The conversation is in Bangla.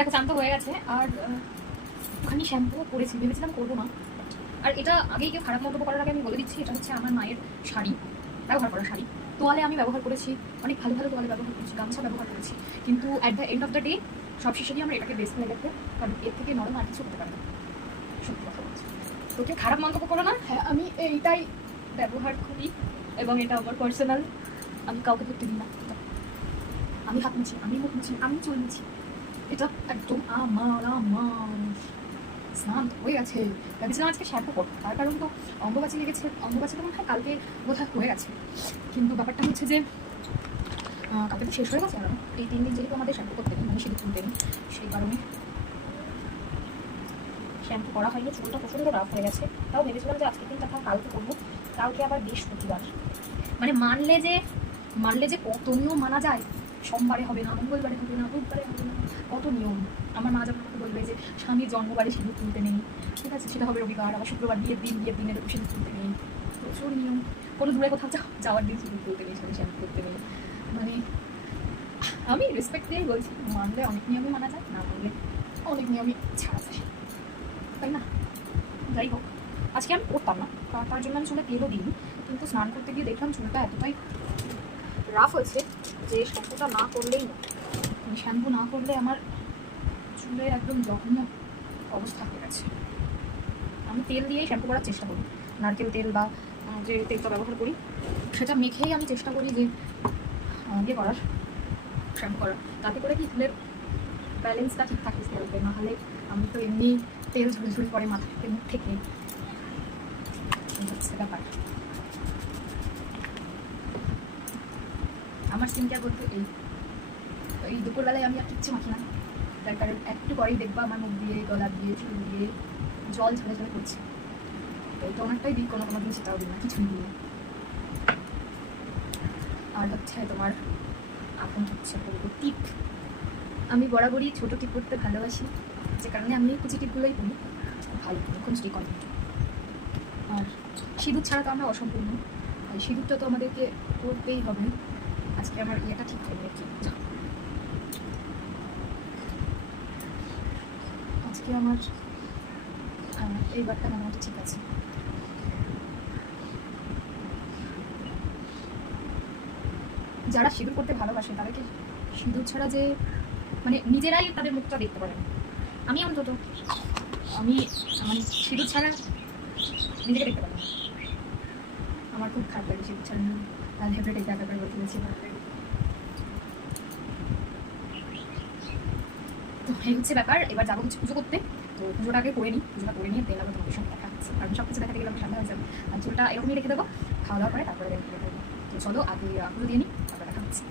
দেখো চান তো হয়ে গেছে, আর ওখানে শ্যাম্পু করেছি, ভেবেছিলাম করবো না। আর এটা আগেই কেউ খারাপ মন্তব্য করার আগে আমি বলে দিচ্ছি, এটা হচ্ছে আমার মায়ের শাড়ি, ব্যবহার করা শাড়ি। তোয়ালে আমি ব্যবহার করেছি, অনেক ভালো ভালো তোয়ালে ব্যবহার করেছি, গামছা ব্যবহার করেছি, কিন্তু at the end of the day সব শেষে গিয়ে আমরা এটাকে বেস্ট হয়ে গেছে, কারণ এর থেকে নরম আর কিছু হতে পারে না। সত্যি কথা বলছি, তো কেউ খারাপ মন্তব্য করো না। হ্যাঁ, আমি এইটাই ব্যবহার করি এবং এটা আমার পার্সোনাল, আমি কাউকে ধরতে দিই না। আমি হাত মুছি, আমি মুখ মুছি, আমি চুল মুছি, এটা একদম আমার আমার। স্নান হয়ে গেছে, ভেবেছিলাম আজকে শ্যাম্পু করবো, তার কারণ তো অম্বুবাচী লেগেছে। অম্বুবাচী তো মনে হয় কালকে বোধহয় হয়ে গেছে, কিন্তু ব্যাপারটা হচ্ছে যে কালকে তো শেষ হয়ে গেছে। আর এই 3 দিন যেহেতু আমাদের শ্যাম্পু করতে নেই, মানে সিঁদুর তুলতে নেই, সেই কারণে শ্যাম্পু করা হয়নি। চুলটা প্রচণ্ড রাফ হয়ে গেছে, তাও ভেবেছিলাম যে আজকে দিনটা কালকে করবো। কালকে আবার বৃহস্পতিবার, মানে মানলে যে কত নিয়ম মানা যায়। সোমবারে হবে না, মঙ্গলবারে হবে না, বুধবারে হবে না, কত নিয়ম। আমার মা যখন আমাকে বলবে যে স্বামীর জন্মবারে সিঁদুর তুলতে নেই, ঠিক আছে, সেটা হবে রবিবার। আবার শুক্রবার বিয়ের দিনের সিঁদুর তুলতে নেই, প্রচুর নিয়ম। কোনো দূরে কোথাও যাওয়ার দিন সিঁদুর তুলতে নেই, সাথে শ্যাম্পু করতে নেই। মানে আমি রেসপেক্ট দিয়েই বলছি, মানলে অনেক নিয়মই মানা যায়, না মানলে অনেক নিয়মই ছাড়া যায়, তাই না? যাই হোক, আজকে আমি করতাম না, তার জন্য আমি চুলে তেলও দিইনি, কিন্তু স্নান করতে গিয়ে দেখলাম চুলটা এতটাই রাফ হয়েছে যে শ্যাম্পুটা না করলেই না, মানে শ্যাম্পু না করলে আমার চুলের একদম জঘন্য অবস্থা হয়ে গেছে। আমি তেল দিয়েই শ্যাম্পু করার চেষ্টা করি, নারকেল তেল বা যে তেলটা ব্যবহার করি সেটা মেখেই আমি চেষ্টা করি যে ইয়ে করার, শ্যাম্পু করার, তাতে করে কি চুলের ব্যালেন্সটা ঠিকঠাক থাকবে। নাহলে আমি তো এমনি তেল ঝুড়ি পরে মাথা থেকে, মুখ থেকে, হচ্ছে ব্যাপার। আমার স্কিন কেয়ার বলতে এই দুপুরবেলায় আমি আর কিচ্ছু মাখি না, তার কারণ একটু পরেই দেখবা আমার মুখ দিয়ে, গলা দিয়ে, চুল দিয়ে জল ঝরে ঝরে পড়ছে। তো অনেকটাই দিই, কোনো দিন সেটাও দিই না, কিছুই দিই না। আর হচ্ছে তোমার এখন হচ্ছে বলবো টিপ, আমি বরাবরই ছোটো টিপ করতে ভালোবাসি, যে কারণে আমি কুচি টিপগুলোই করি, ভালো এখন স্টে করি। আর সিঁদুর ছাড়া তো আমরা অসম্পূর্ণ, আর সিঁদুরটা তো আমাদেরকে করতেই হবে। আজকে আমার ইয়েটা ঠিক হয়নি আর কি, আজকে আমার এইবারটা আমার মতো ঠিক আছে। যারা সিঁদুর করতে ভালোবাসে তাদেরকে সিঁদুর ছাড়া যে মানে নিজেরাই তাদের মুখটা দেখতে পারে। আমি অন্তত আমি মানে সিঁদুর ছাড়া নিজেকে দেখতে পারি না, আমার খুব খারাপ লাগে সিঁদুর ছাড়া। আমি হেপাটাইটিস ব্যাপারে বলতে বলছি, তো এই হচ্ছে ব্যাপার। এবার যাবো হচ্ছে পুজো করতে, তো পুজোটা আগে করে নিই, পুজোটা করে নিয়ে তেল আবার তোমাদের সঙ্গে দেখা হচ্ছে, কারণ সব কিছু দেখাতে গেলে আমি ঠান্ডা হয়ে যাবে। আর চুলটা এরকমই রেখে দেবো, খাওয়া দাওয়া করে তারপরে তো চলো আগে পুজো দিয়ে নিই, তারপরে দেখা হচ্ছে।